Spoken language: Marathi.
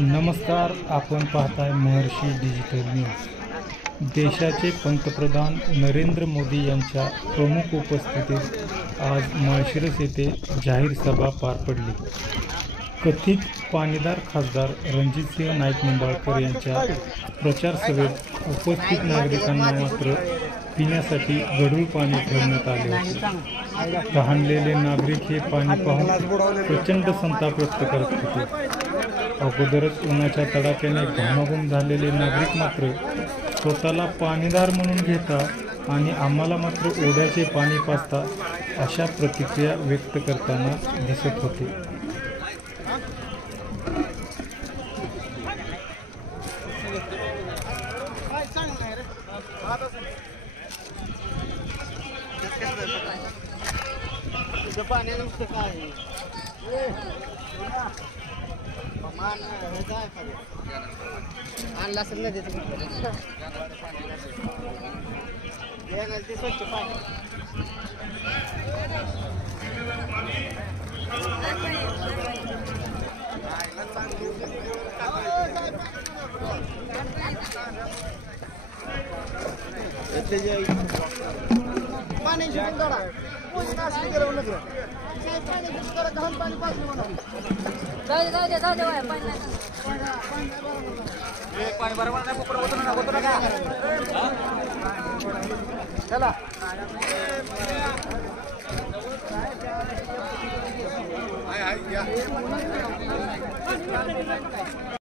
नमस्कार, आपण पाहताय महर्षी डिजिटल न्यूज। देशाचे पंतप्रधान नरेंद्र मोदी यांच्या प्रमुख उपस्थितीत आज माळशिरस येथे जाहीर सभा पार पडली। कथित पाणीदार खासदार रणजितसिंह नाईक निंबाळकर यांच्या प्रचार सभेत उपस्थित नागरिकांना मात्र पिण्यासाठी गढूळ पाणी ठेवण्यात आले होते। तहानलेले नागरिक हे पाणी पाहून प्रचंड संताप व्यक्त करत होते। अगोदरच उन्हाच्या तडाख्याने घामाघूम झालेले नागरिक मात्र स्वतःला पाणीदार म्हणून घेता आणि आम्हाला मात्र ओढ्याचे पाणी पाजता अशा प्रतिक्रिया व्यक्त करताना दिसत होते। आणला असेल ना देतो ते स्वच्छ पाणी चला